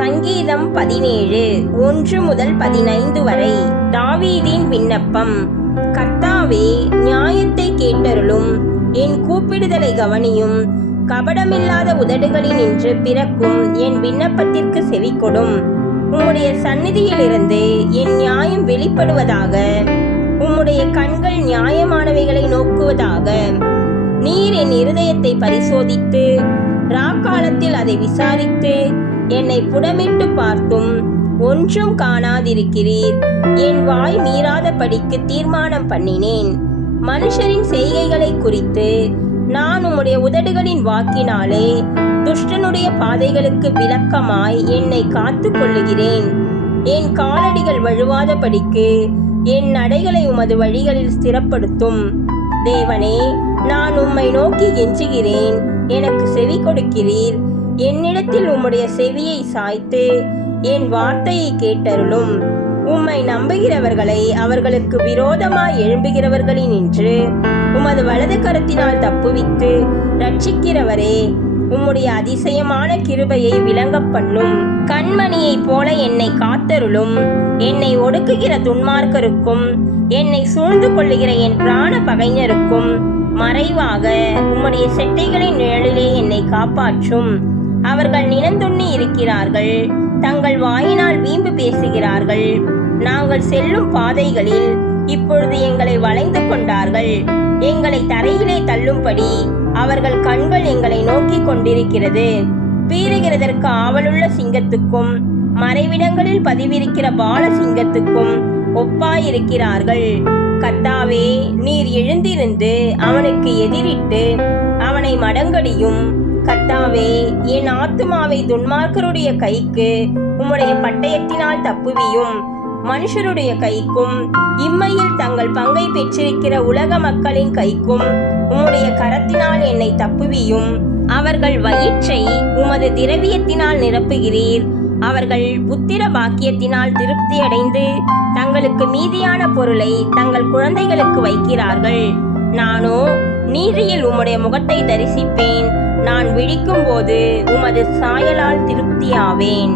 சங்கீதம் 17 1 முதல் 15 வரை. தாவீதின் விண்ணப்பம். கர்த்தாவே, நியாயத்தை கேட்டருளும், என் கூப்பிடுதலை கவனியும். கபடமில்லாத உதடுகளினின்று பிறக்கும் என் விண்ணப்பத்திற்கு செவிகொடும். உம்முடைய சந்நிதியிலிருந்து என் நியாயம் வெளிப்படுவதாக. உம்முடைய கண்கள் நியாயமானவைகளை நோக்குவதாக. நீர் என் இருதயத்தை பரிசோதித்து ராக்காலத்தில் அதை விசாரித்து என்னை புடமிட்டு பார்த்தும் ஒன்றும் காணாதிருக்கிறீர். என் வாய் மீறாதபடிக்கு தீர்மானம் பண்ணினேன். மனுஷரின் செய்கைகளை குறித்து நான் உம்முடைய உதடுகளின் வாக்கினாலே துஷ்டனுடைய பாதைகளுக்கு விலக்கமாய் என்னை காத்து கொள்ளுகிறேன். என் காலடிகள் வழுவாதபடிக்கு என் நடைகளை உமது வழிகளில் ஸ்திரப்படுத்தும். தேவனே, நான் உம்மை நோக்கி கெஞ்சுகிறேன், எனக்கு செவி கொடுக்கிறீர். என்னிடத்தில் உம்முடைய செவியை சாய்த்து என் வார்த்தையை கேட்டருளும். உம்மை நம்புகிறவர்களை அவர்களுக்கு விரோதமாய் எழும்புகிறவர்களினின்று உமது வலது கரத்தினால் தப்புவித்து ரட்சிக்கிறவரே, உம்முடைய அதிசயமான கிருபையை விளங்க பண்ணும். கண்மணியைப் போல என்னை காத்தருளும். என்னை ஒடுக்குகிற துன்மார்க்கருக்கும் என்னை சூழ்ந்து கொள்ளுகிற என் பிராண பகைஞருக்கும் மறைவாக உம்முடைய செட்டைகளின் நிழலிலே என்னை காப்பாற்றும். அவர்கள் நினந்துண்ணி இருக்கிறார்கள், தங்கள் வாயினால் வீம்பு பேசுகிறார்கள். நாங்கள் செல்லும் பாதைகளில் இப்பொழுது எங்களை வளைந்து கொண்டார்கள். எங்களை தரையிலே தள்ளும்படி அவர்கள் கண்கள் எங்களை நோக்கி கொண்டிருக்கிறது. பீறுகிறதற்கு ஆவலுள்ள சிங்கத்துக்கும் மறைவிடங்களில் பதிவிருக்கிற பால சிங்கத்துக்கும் ஒப்பாயிருக்கிறார்கள். கர்த்தாவே, நீர் எழுந்திருந்து அவனுக்கு எதிரிட்டு அவனை மடங்கடியும். கர்த்தாவே, என் ஆத்துமாவை துன்மார்க்கருடைய கைக்கு உம்முடைய பட்டயத்தினால் தப்புவியும். மனுஷருடைய கைக்கும் இம்மையில் தங்கள் பங்கை பெற்றிருக்கிற உலக மக்களின் கைக்கும் உம்முடைய கரத்தினால் என்னை தப்புவியும். அவர்கள் வயிற்றை உமது திரவியத்தினால் நிரப்புகிறீர். அவர்கள் புத்திர பாக்கியத்தினால் திருப்தியடைந்து தங்களுக்கு மீதியான பொருளை தங்கள் குழந்தைகளுக்கு வைக்கிறார்கள். நானோ நீதியில் உம்முடைய முகத்தை தரிசிப்பேன். நான் விழிக்கும் போது உமது சாயலால் திருப்தியாவேன்.